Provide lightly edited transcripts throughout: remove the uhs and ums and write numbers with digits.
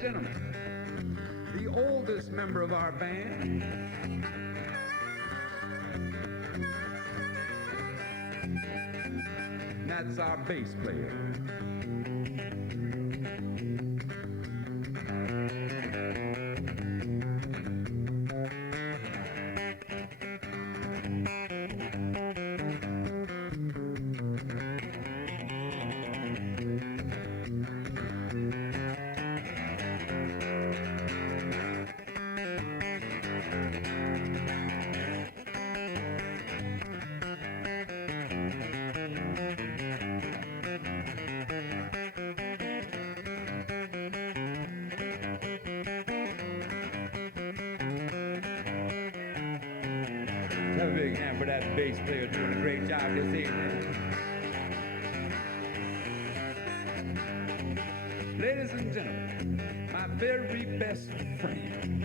Gentlemen, the oldest member of our band, that's our bass player. Have a big hand for that bass player doing a great job this evening. Ladies and gentlemen, my very best friend,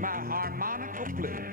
my harmonica player.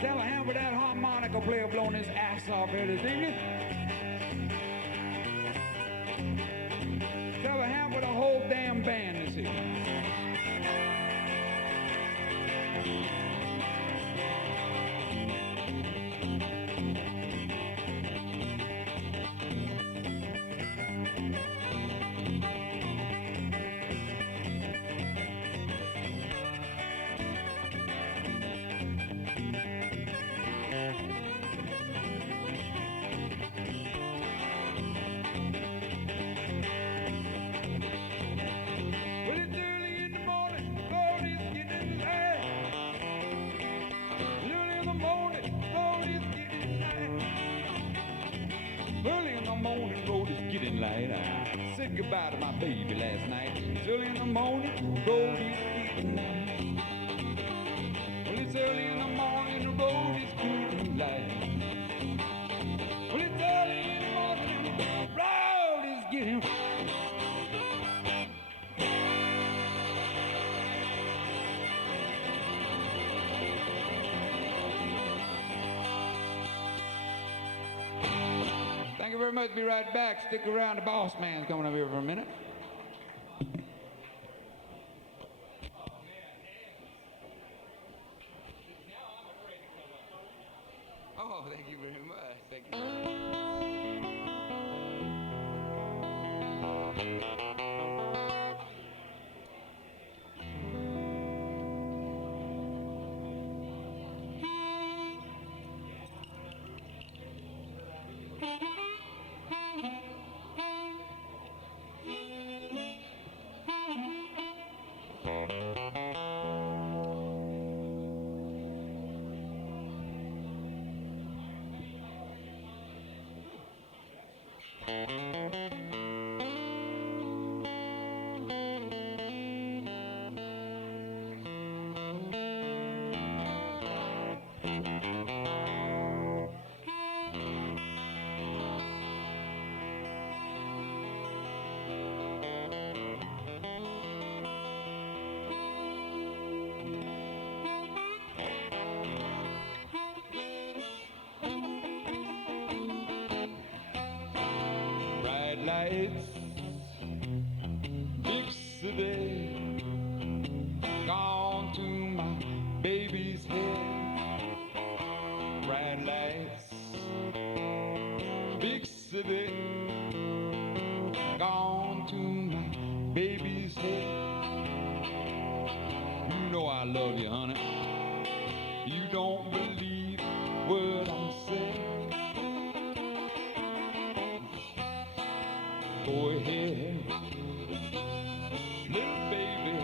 Tell a hand for that harmonica player blowing his ass off here this evening. Tell a hand for the whole damn band this evening. Getting light. I said goodbye to my baby last night. It's early in the morning, the road is getting light. Well, it's early in the morning, the road is getting light. Well, it's early in the morning, the road is getting light. Thank you very much. Be right back. Stick around. The boss man's coming up here for a minute. Oh, thank you very much. Thank you very much. lights, big city, gone to my baby's head. Bright lights, big city, gone to my baby's head. You know I love you, honey. You don't believe what I say. Go ahead, little baby,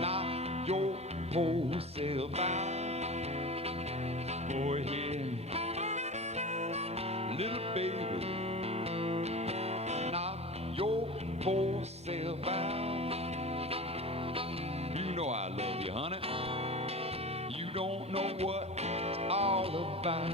knock your poor self out. Go ahead, little baby, knock your poor self out. You know I love you, honey. You don't know what it's all about.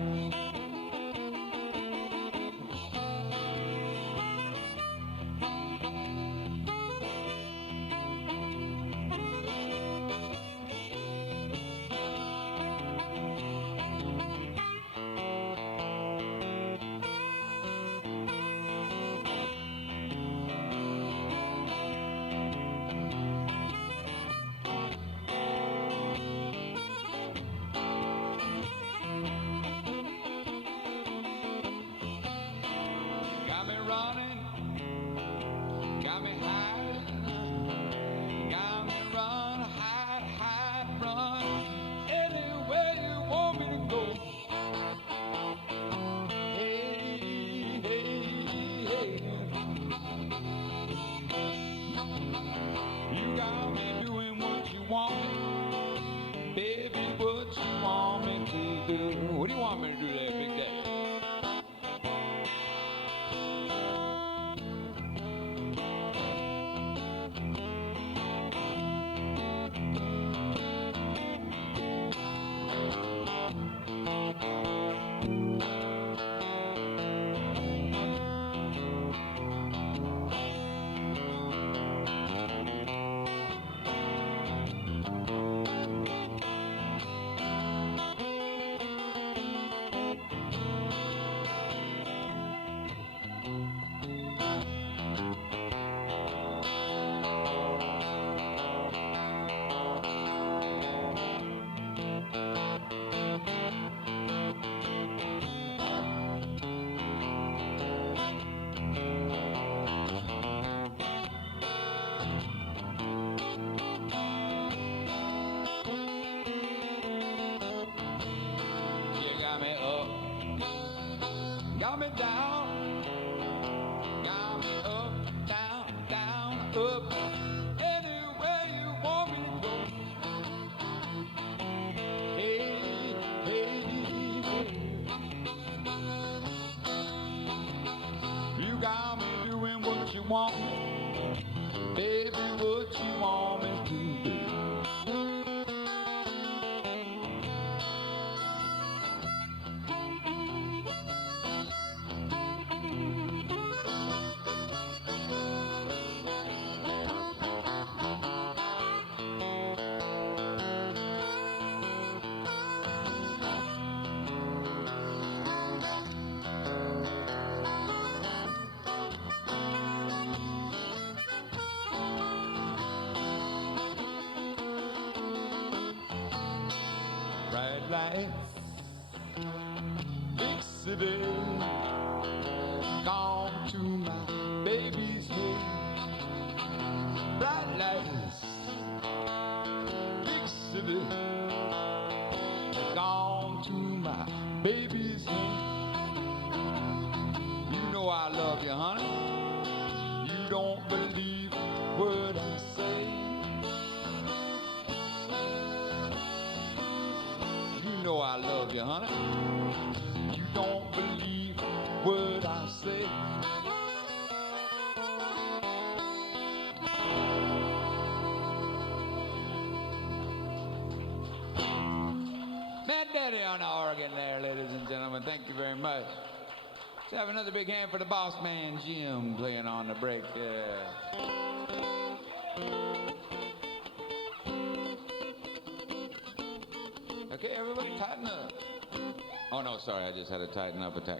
What do you want me to do there, Big Daddy? Got me down, got me up, down, down, up, anywhere you want me to go. Hey, hey, hey. You got me doing what you want me, baby, what you want me to do. Lights, big city, gone to my baby's head. Bright lights, big city, gone to my baby's head. You know I love you, honey. You don't believe what I say. You know I love you, honey. You don't believe what I say. Mad Daddy on the organ there, ladies and gentlemen. Thank you very much. Let's have another big hand for the boss man, Jim, playing on the break there. Okay, everybody tighten up. Oh no, sorry, I just had a tighten up attack.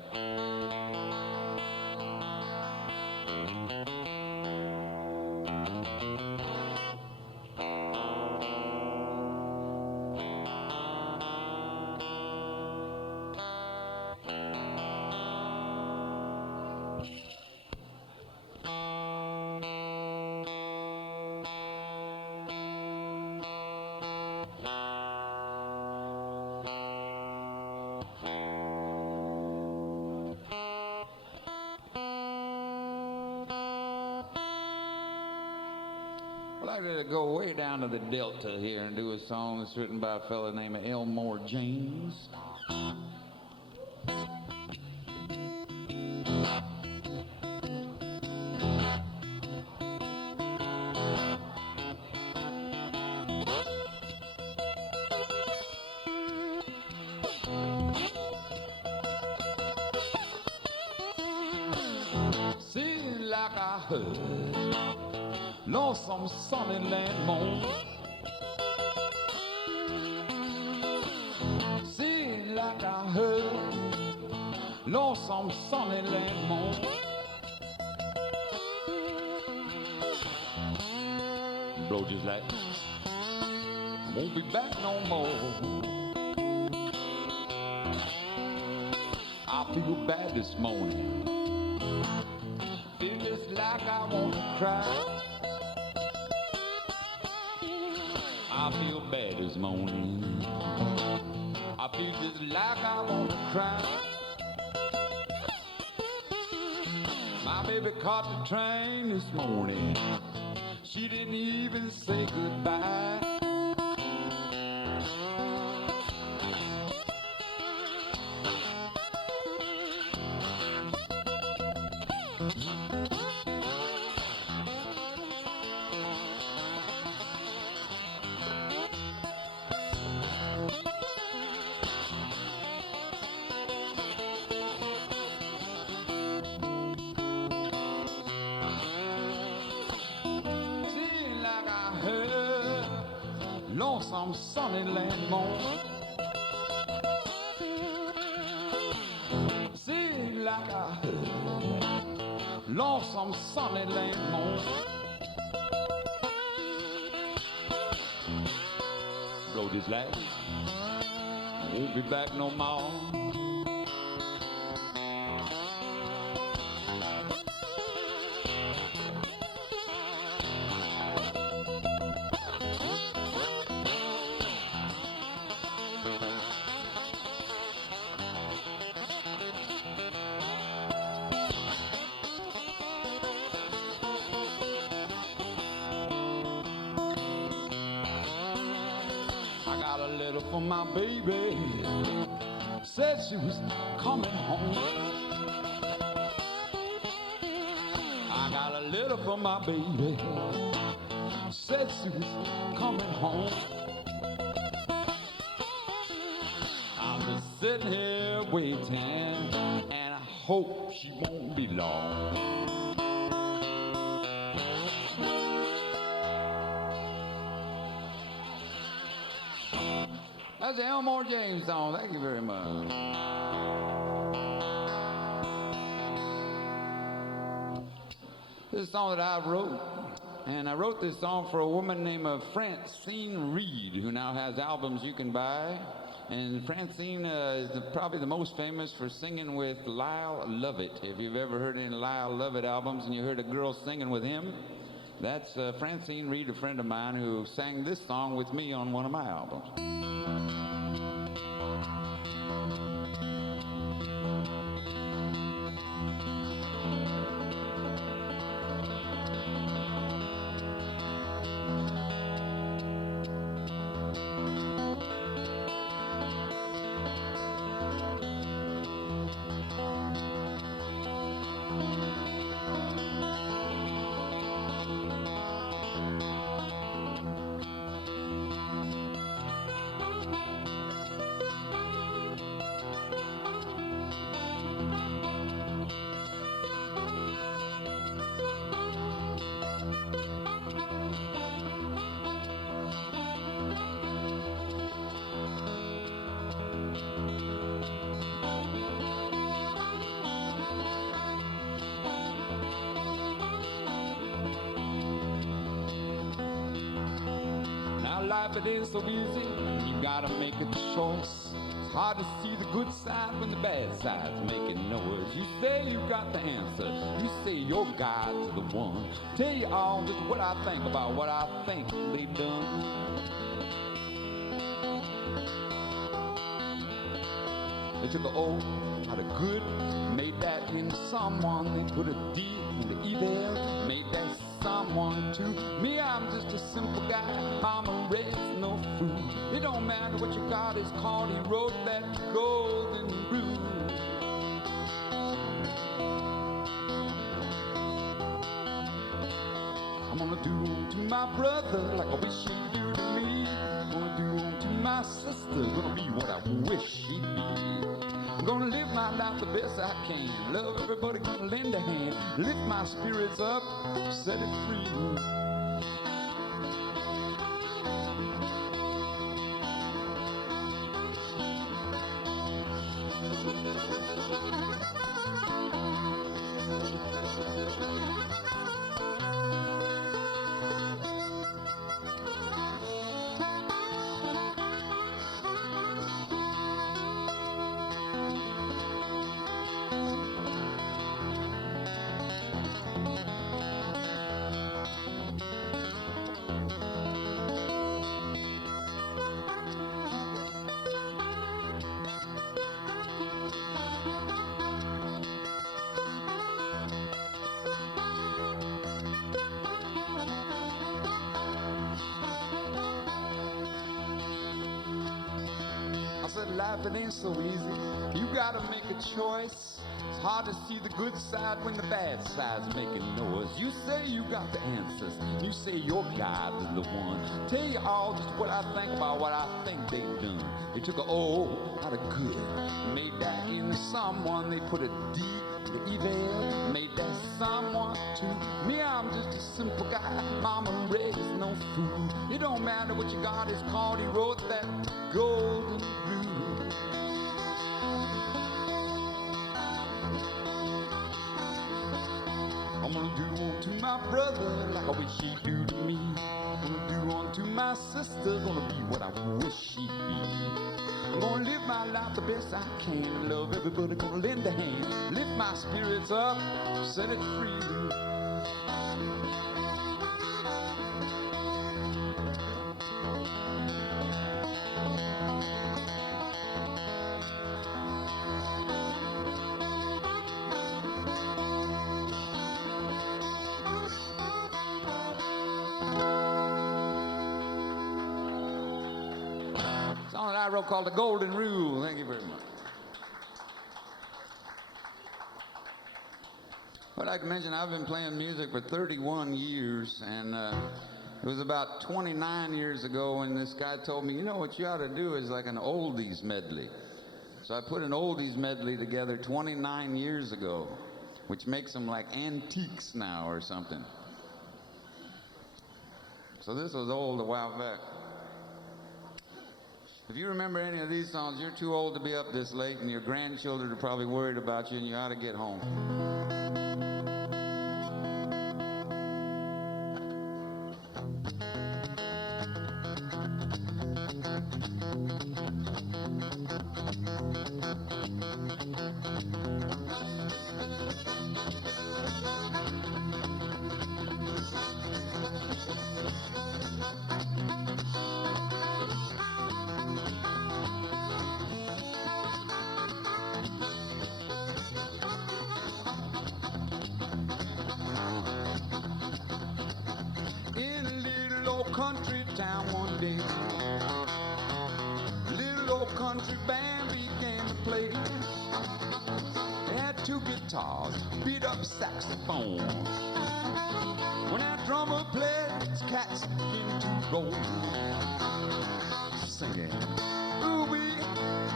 like to go way down to the Delta here and do a song that's written by a fella named Elmore James. Seems like I heard lonesome sunny land moan. Seems like I heard lonesome sunny land moan. Blow just like won't be back no more. I feel bad this morning. Feel just like I want to cry. I feel bad this morning. I feel just like I want to cry. My baby caught the train this morning. She didn't even say goodbye. Lonesome sunny land moan. Seems like I heard lonesome sunny land moan. Blow this last, won't be back no more. For my baby, said she was coming home. I got a letter from my baby, said she was coming home. I'm just sitting here waiting, and I hope she won't be long. That's the Elmore James song. Thank you very much. This is a song that I wrote, and I wrote this song for a woman named Francine Reed, who now has albums you can buy. And Francine is probably the most famous for singing with Lyle Lovett. If you've ever heard any Lyle Lovett albums and you heard a girl singing with him, that's Francine Reed, a friend of mine, who sang this song with me on one of my albums. Life, it ain't so easy, you gotta make a choice. It's hard to see the good side when the bad side's making noise. You say you got the answer, you say your God's the one. Tell you all just what I think about what I think they done. They took an O out of good, made that into someone. They put a D into evil, made that someone to me. I'm just a simple guy. Mama raised no fool. It don't matter what your God is called. He wrote that golden rule. I'm gonna do unto my brother like I wish he'd do to me. I'm gonna do unto my sister, gonna be what I wish she'd be. I'm gonna live my life the best I can. Love everybody, gonna lend a hand. Lift my spirits up, set it free. Life, it ain't so easy. You gotta make a choice. It's hard to see the good side when the bad side's making noise. You say you got the answers. You say your God is the one. Tell you all just what I think about what I think they've done. They took a O out of good, made that into someone. They put a D to evil, made that someone to me. I'm just a simple guy. Mama raised no fool. It don't matter what your God is called. He wrote that golden rule. I'm gonna do unto my brother like I wish he'd do to me. I'm gonna do unto my sister, gonna be what I wish she'd be. I'm gonna live my life the best I can. Love everybody, gonna lend a hand. Lift my spirits up, set it free. Song that I wrote called The Golden Rule. Thank you very much. I'd like to mention I've been playing music for 31 years, and it was about 29 years ago when this guy told me, you know what you ought to do is like an oldies medley. So I put an oldies medley together 29 years ago, which makes them like antiques now or something. So this was old a while back. If you remember any of these songs, you're too old to be up this late, and your grandchildren are probably worried about you, and you ought to get home. Country town one day, little old country band began to play. They had two guitars, beat up saxophone. When that drummer played, his cats began to roll, singing, ooh wee,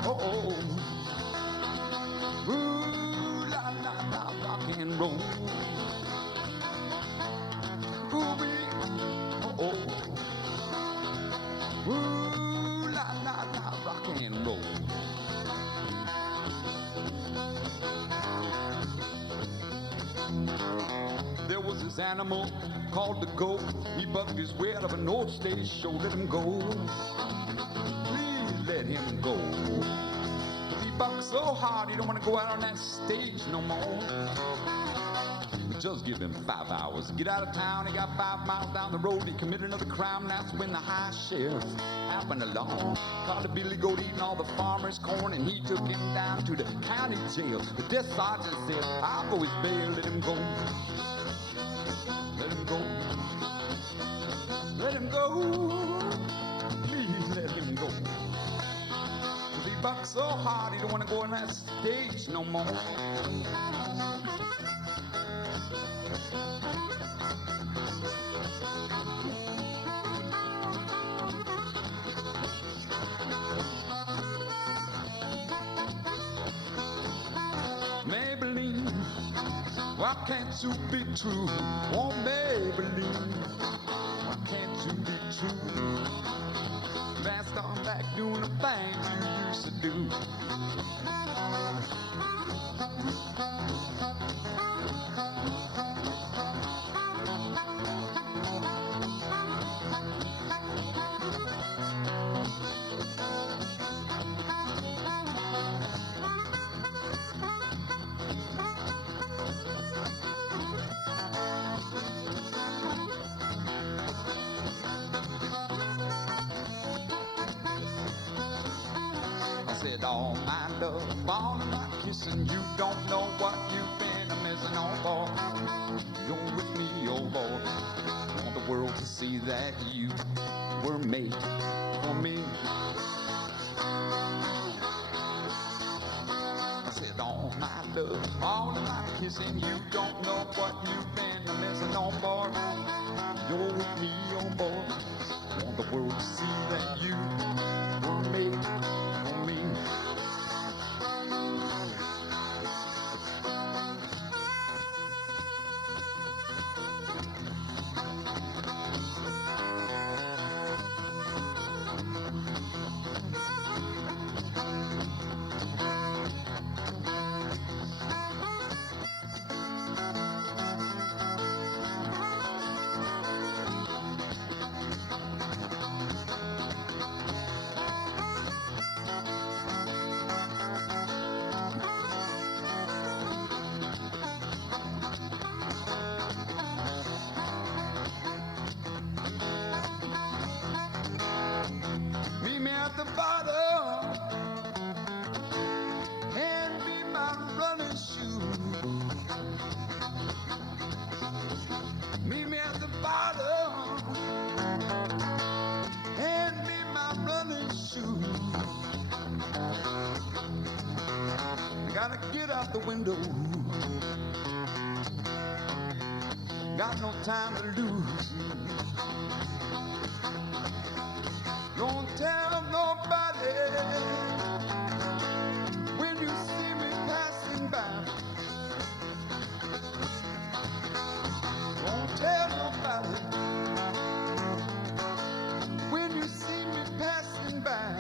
oh oh, ooh la la la, rock and roll, ooh wee, oh oh. Ooh, la, la, la, rock and roll. There was this animal called the goat. He bucked his way out of an old stage show. Let him go. Please let him go. He bucked so hard he don't want to go out on that stage no more. Just give him 5 hours. Get out of town, he got 5 miles down the road. He committed another crime, that's when the high sheriff happened along. Caught a billy goat eating all the farmer's corn, and he took him down to the county jail. The desk sergeant said, I'll go his bail, let him go. Let him go. go. Please let him go. 'Cause he bucked so hard he don't want to go on that stage no more. Maybelline, why can't you be true? Oh, Maybelline, why can't you be true? Fast on back doing the things you used to do. All my love, all of my kissing, you don't know what you've been missing on, boy. You're with me, oh boy. I want the world to see that you were made for me. I said, all my love, all of my kissing, you don't know what you've been missing on, boy. You're with me, oh boy. I want the world to see that you were made for me. The bottom and be my running shoe. Meet me at the bottom and be my running shoe. Gotta get out the window. Got no time to lose. Don't tell nobody when you see me passing by. Don't tell nobody when you see me passing by.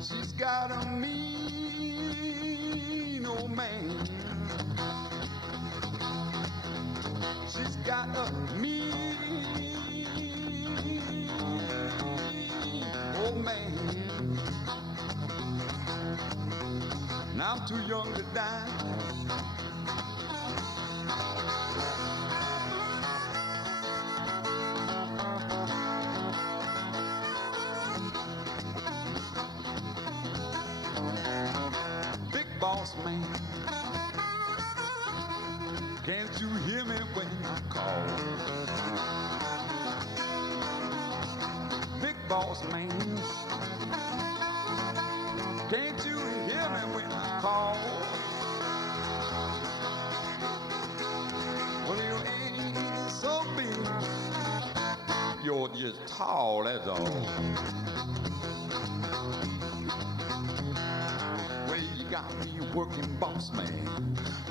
She's got a mean old man. She's got a mean old man. And I'm too young to die. Big boss man, can't you hear me when I call? Big boss man, can't you hear me when I call? Well, you ain't so big, you're just tall, that's all. Well, you got me working, boss man.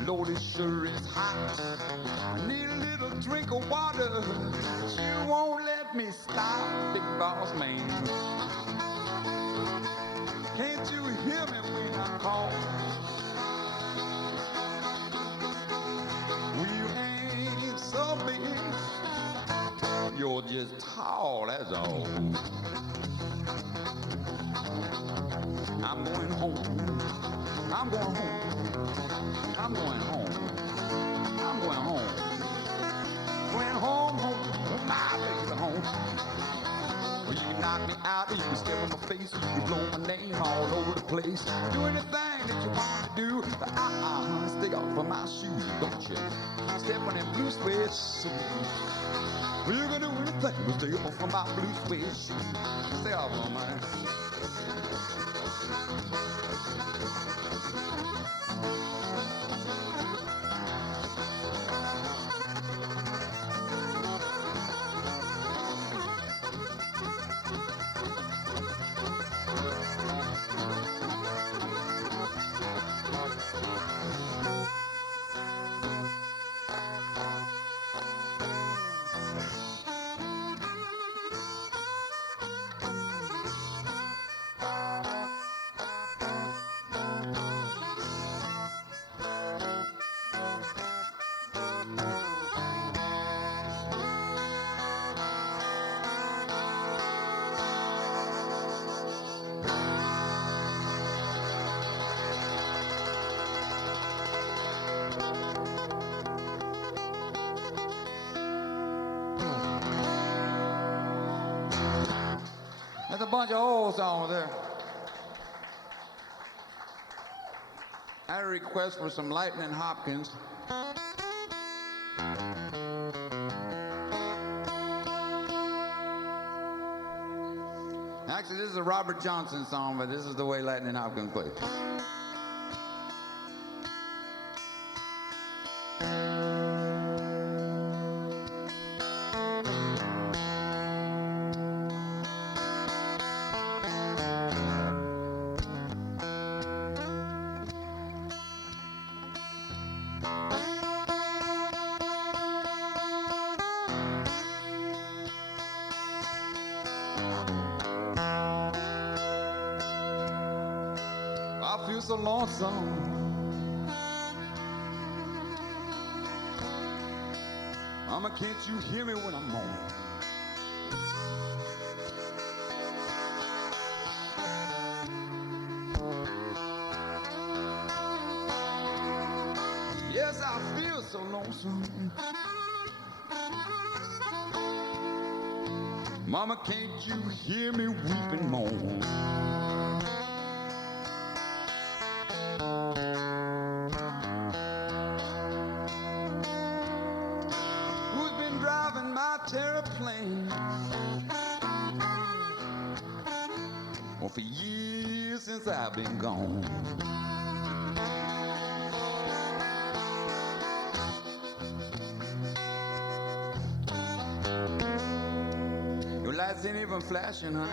Lord, it sure is hot. I need a little drink of water. You won't let me stop, big boss man. Can't you hear me when I call? Well, you ain't so big. You're just tall, that's all. I'm going home. I'm going home. I'm going home. I'm going home. Going home, home, my baby home. Well, you can knock me out, you can step on my face, you can blow my name all over the place. Do anything anything that you want to do. But stay off of my shoes, don't you? Step on them blue suede shoes. Well, you can do anything but stay off of my blue suede shoes. Stay off of mine. That's a bunch of old songs there. I had a request for some Lightning Hopkins. Actually, this is a Robert Johnson song, but this is the way Lightning Hopkins plays. I feel so lonesome. Mama, can't you hear me when I'm moaning? Yes, I feel so lonesome. Mama, can't you hear me weep and moan? Who's been driving my terraplane? Well, for years since I've been gone. Your lights ain't even flashing, honey.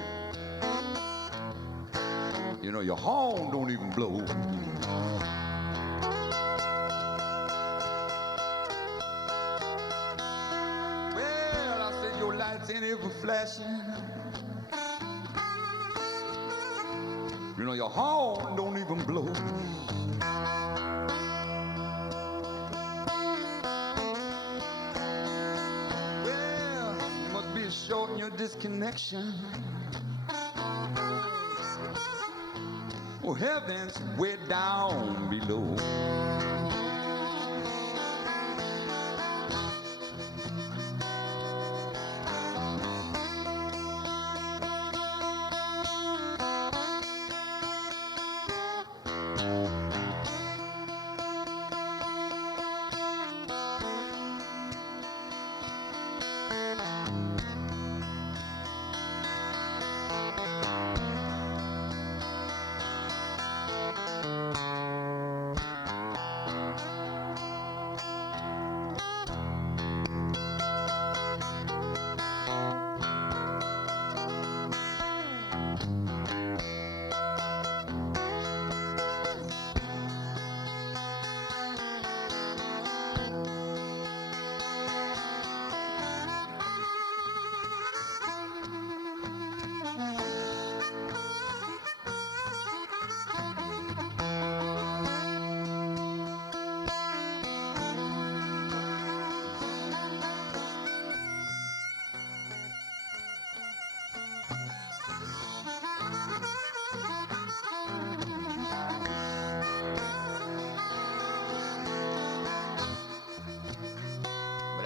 You know, your horn don't even blow. Well, I said your lights ain't even flashing. You know, your horn don't even blow. Well, you must be short in your disconnection. Oh, heaven's way down below.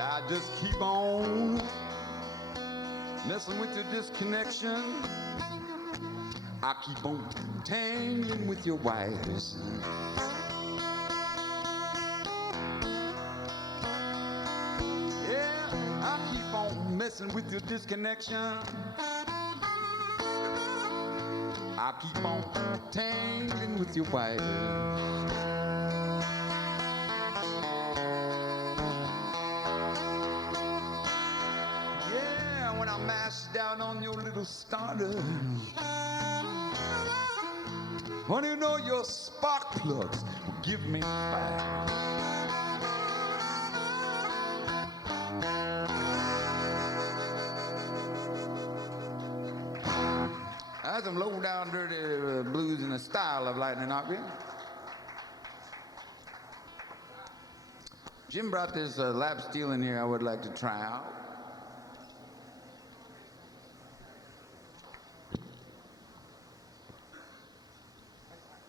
I just keep on messing with your disconnection. I keep on tangling with your wires. Yeah, I keep on messing with your disconnection. I keep on tangling with your wires. Yeah, when I mash down on your little starter, when you know your spark plugs will give me fire. That's some low down dirty blues in the style of Lightning Opry. Jim brought this lap steel in here I would like to try out.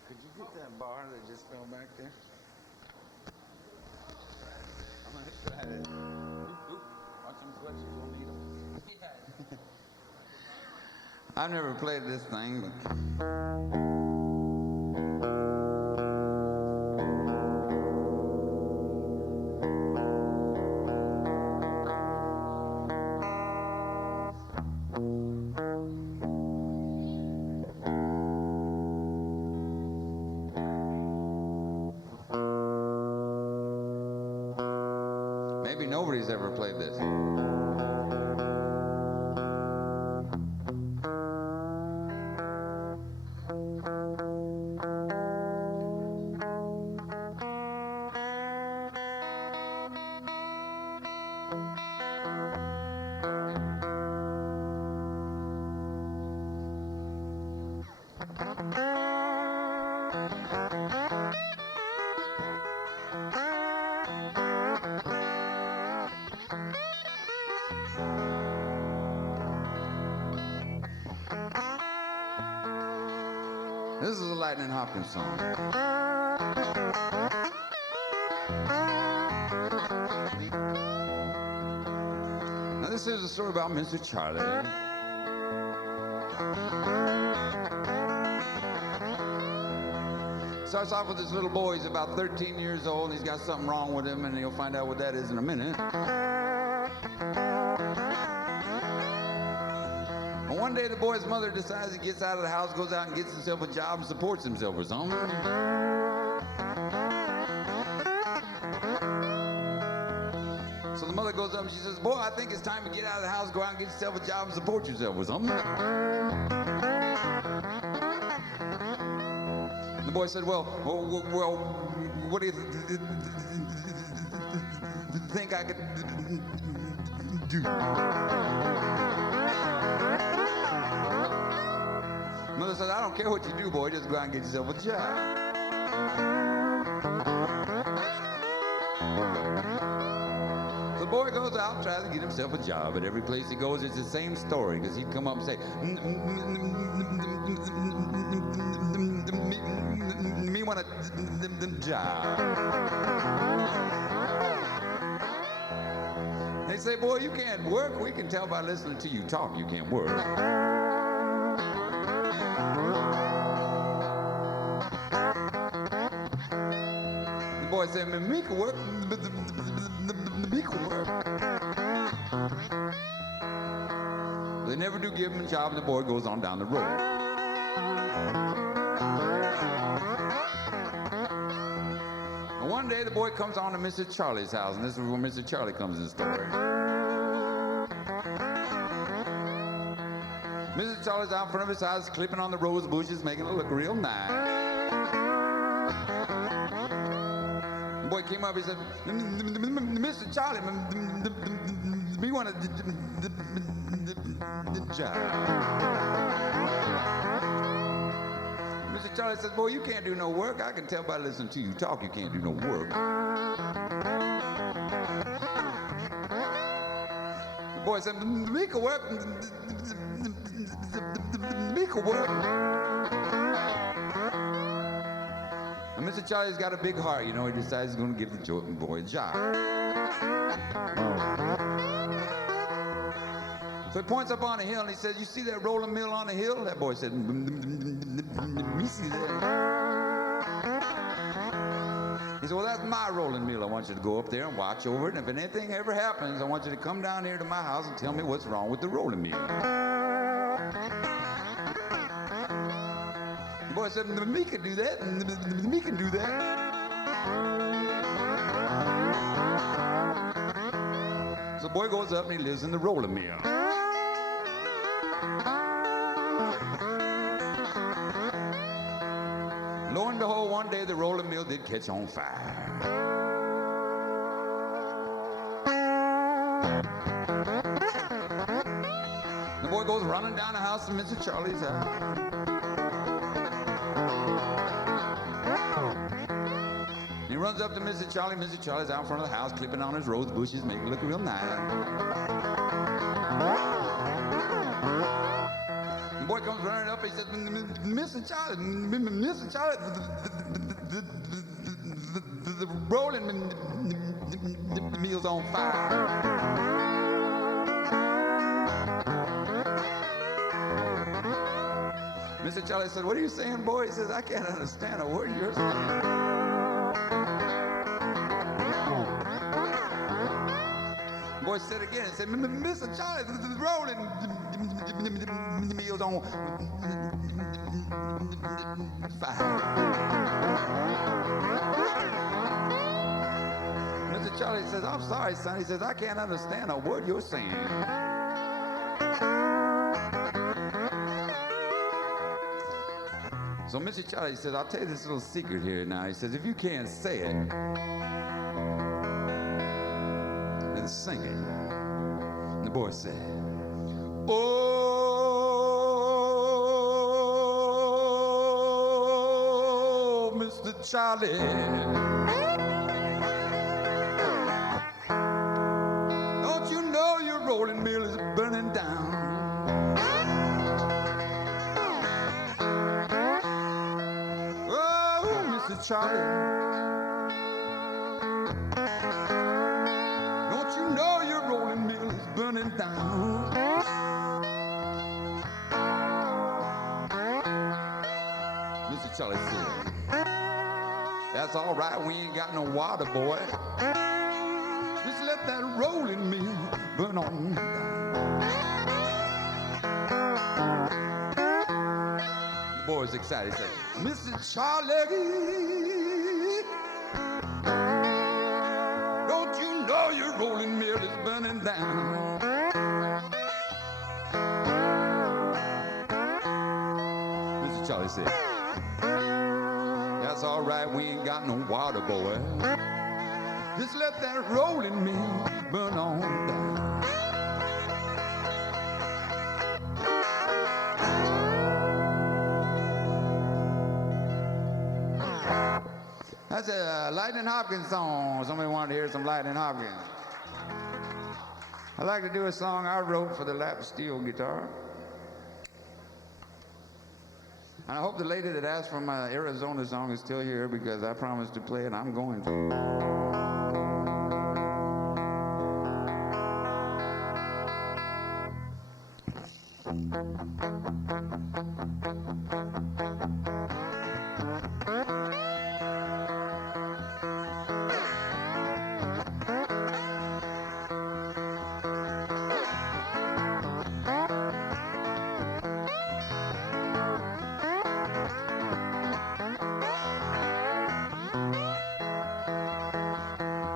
Could you get that bar that just fell back there? I'm gonna try that. Oop, watch them sweatshirts, you'll need them. I've never played this thing, but... Maybe nobody's ever played this. This is a Lightning Hopkins song. Now this is a story about Mr. Charlie. Starts off with this little boy. He's about 13 years old, and he's got something wrong with him, and you'll find out what that is in a minute. And one day the boy's mother decides he gets out of the house, goes out and gets himself a job and supports himself or something. So the mother goes up and she says, boy, I think it's time to get out of the house, go out and get yourself a job and support yourself or something. The boy said, well, what do you think I could do? Mother said, I don't care what you do, boy, just go out and get yourself a job. The boy goes out, tries to get himself a job. At every place he goes, it's the same story, because he'd come up and say, me want a job. They say, boy, you can't work. We can tell by listening to you talk you can't work. The boy said, me can work. Me can work. They never do give him a job, and the boy goes on down the road. And one day the boy comes on to Mr. Charlie's house, and this is where Mr. Charlie comes in the story. Mr. Charlie's out in front of his house, clipping on the rose bushes, making it look real nice. The boy came up, he said, Mr. Charlie, we want a job. Mr. Charlie says, boy, you can't do no work. I can tell by listening to you talk you can't do no work. The boy said, we can work. We can work. And Mr. Charlie's got a big heart, you know. He decides he's going to give the boy a job. So he points up on a hill and he says, "You see that rolling mill on the hill?" That boy said, "Me see that." He said, "Well, that's my rolling mill. I want you to go up there and watch over it. And if anything ever happens, I want you to come down here to my house and tell me what's wrong with the rolling mill." The boy said, "Me can do that. Me can do that." So the boy goes up and he lives in the rolling mill. Lo and behold, one day the rolling mill did catch on fire. The boy goes running down the house to Mr. Charlie's house. He runs up to Mr. Charlie. Mr. Charlie's out in front of the house, clipping on his rose bushes, making it look real nice. The boy comes running up. He says, "Mr. Charlie, Mr. Charlie, the rolling mill's on fire." Mr. Charlie said, "What are you saying, boy?" He says, "I can't understand a word you're saying." The boy said again and said, "Mr. Charlie, the rolling mill's on fire." Mr. Charlie says, "I'm sorry, son." He says, "I can't understand a word you're saying." So Mr. Charlie says, "I'll tell you this little secret here now." He says, "If you can't say it, then sing it." And the boy said, "Oh, Mr. Charlie, don't you know your rolling mill is burning down? Oh, Mr. Charlie, don't you know your rolling mill is burning down?" Mr. Charlie said, "That's all right, we ain't got no water, boy. Just let that rolling mill burn on down." The boy was excited. He said, "Mr. Charlie, don't you know your rolling mill is burning down?" Mr. Charlie said, "That's all right, we ain't got no water, boy. Just let that rolling mill burn on down." That's a Lightning Hopkins song. Somebody wanted to hear some Lightning Hopkins. I'd like to do a song I wrote for the lap steel guitar. And I hope the lady that asked for my Arizona song is still here, because I promised to play it. I'm going to.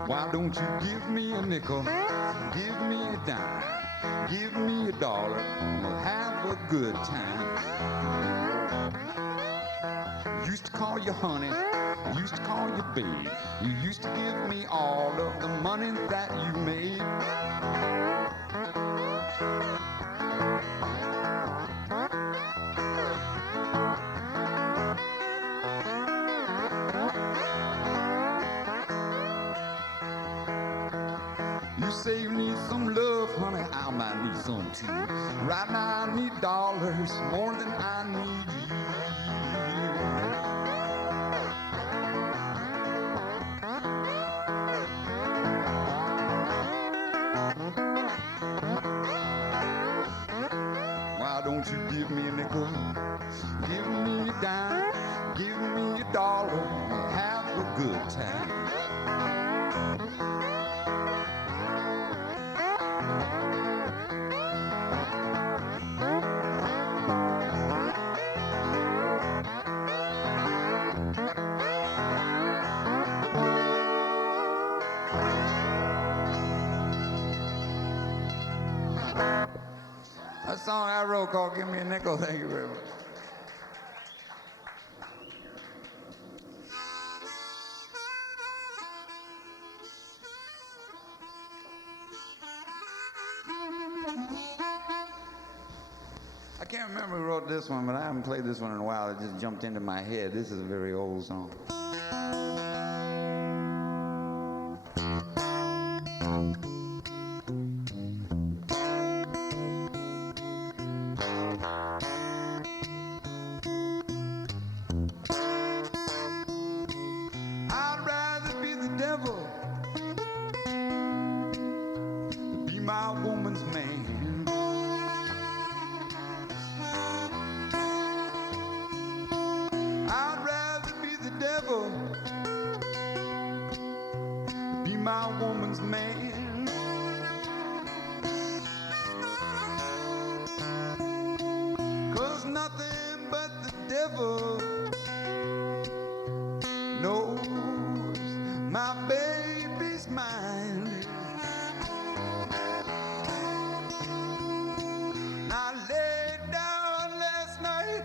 Why don't you give me a nickel, give me a dime, give me a dollar, we'll have a good time. Used to call you honey, used to call you babe. You used to give me all of the money that you made. You say you need some love, honey, I might need some too. Right now I need dollars more than I need you. nickel, give me a dime, give me a dollar, have a good time. That song I wrote called Give Me a Nickel, thank you very much. I can't remember who wrote this one, but I haven't played this one in a while. It just jumped into my head. This is a very old song. I'd rather be the devil than be my woman's man. I'd rather be the devil than be my woman's man. 'Cause nothing but the devil knows my baby's mind. I laid down last night.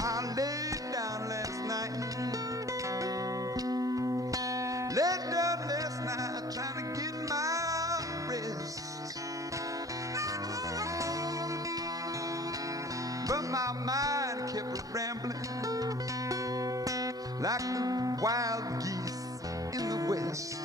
I laid down last night. Laid down last night trying to get my rest. But my mind kept rambling like the wild geese in the west.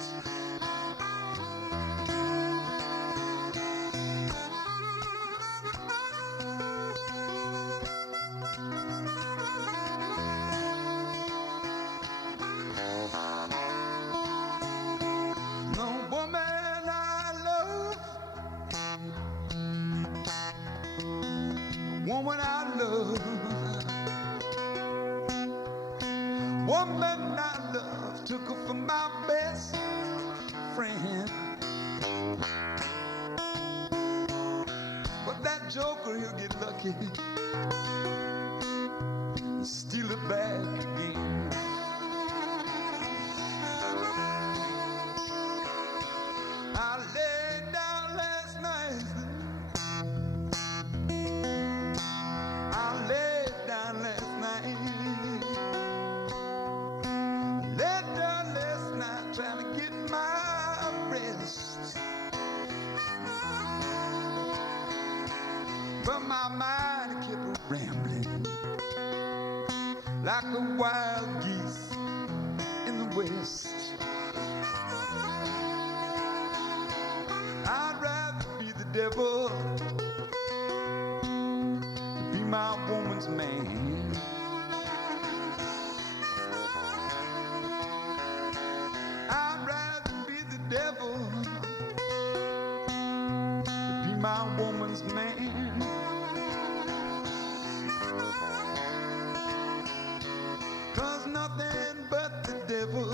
The woman I love, the woman I love, woman I love took her for my best friend. But that joker, he'll get lucky and steal it back again. I laid down last night. I laid down last night. Laid down last night trying to get my rest. But my mind kept rambling like the wild geese in the west. I'd rather be the devil than be my woman's man. I'd rather be the devil than be my woman's man. 'Cause nothing but the devil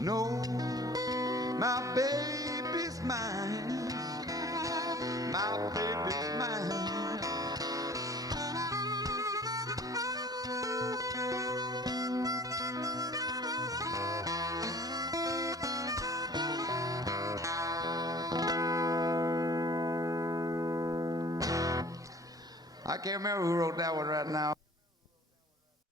knows my baby's mine. My baby's mine. I can't remember who wrote that one right now.